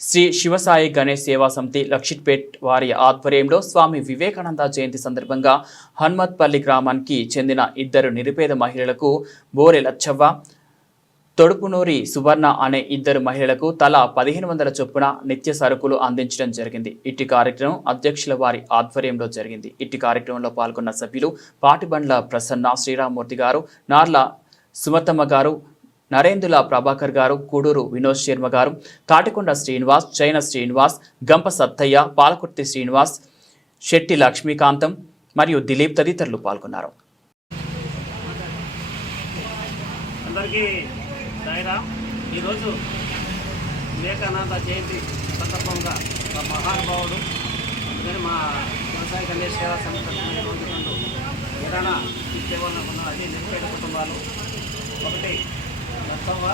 శ్రీ శివసాయి గణేష్ సేవా సమితి లక్షిట్పేట్ వారి ఆధ్వర్యంలో స్వామి వివేకానంద జయంతి సందర్భంగా హన్మత్పల్లి గ్రామానికి చెందిన ఇద్దరు నిరుపేద మహిళలకు బోరె లచ్చవ్వ, తొడుపునూరి సువర్ణ అనే ఇద్దరు మహిళలకు తలా 1500 చొప్పున నిత్య సరుకులు అందించడం జరిగింది. ఇట్టి కార్యక్రమం అధ్యక్షుల వారి ఆధ్వర్యంలో జరిగింది. ఇట్టి కార్యక్రమంలో పాల్గొన్న సభ్యులు పాటిబండ్ల ప్రసన్న శ్రీరామూర్తి గారు, నార్ల సుమతమ్మ గారు, నరేందుల ప్రభాకర్ గారు, కూడూరు వినోద్ శర్మ గారు, తాటికొండ శ్రీనివాస్, చైన శ్రీనివాస్, గంప సత్తయ్య, పాలకుర్తి శ్రీనివాస్, శెట్టి లక్ష్మీకాంతం మరియు దిలీప్ తదితరులు పాల్గొన్నారు. ఈరోజు వివేకానంద జయంతి సందర్భంగా ఒక మహానుభావుడు అందుకని మా వ్యవసాయ గణేష్ సేవా సమితి ఈరోజు రెండు ఏదైనా సేవలు ఉన్న అన్ని నిరుపేద కుటుంబాలు ఒకటి లచ్చవ్వ,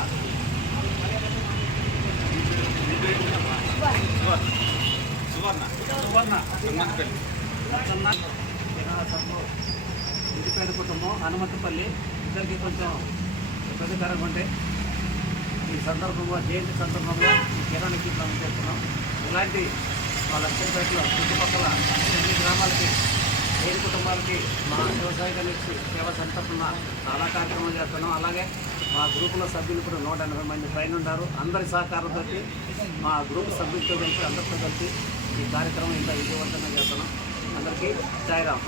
నిరుపేద కుటుంబం హనుమతిపల్లి ఇద్దరికి కొంచెం ప్రతికరంగా ఉంటే ఈ సందర్భంగా జయంతి సందర్భంగా కిరాణా కిట్లు చేస్తున్నాం. ఇలాంటి మా లక్ష్మీపేటలో చుట్టుపక్కల అన్ని గ్రామాలకి 5 కుటుంబాలకి మా వ్యవసాయ గణేష్ సేవా సంతర్పణ చాలా కార్యక్రమాలు చేస్తున్నాం. అలాగే మా గ్రూపులో సభ్యులు ఇప్పుడు 180 మంది పైన ఉన్నారు. అందరి సహకారంతో మా గ్రూప్ సభ్యులతో కలిపి అందరితో కలిపి ఈ కార్యక్రమం ఇంత విజయవంతంగా చేస్తున్నాం. అందరికీ సాయిరాం.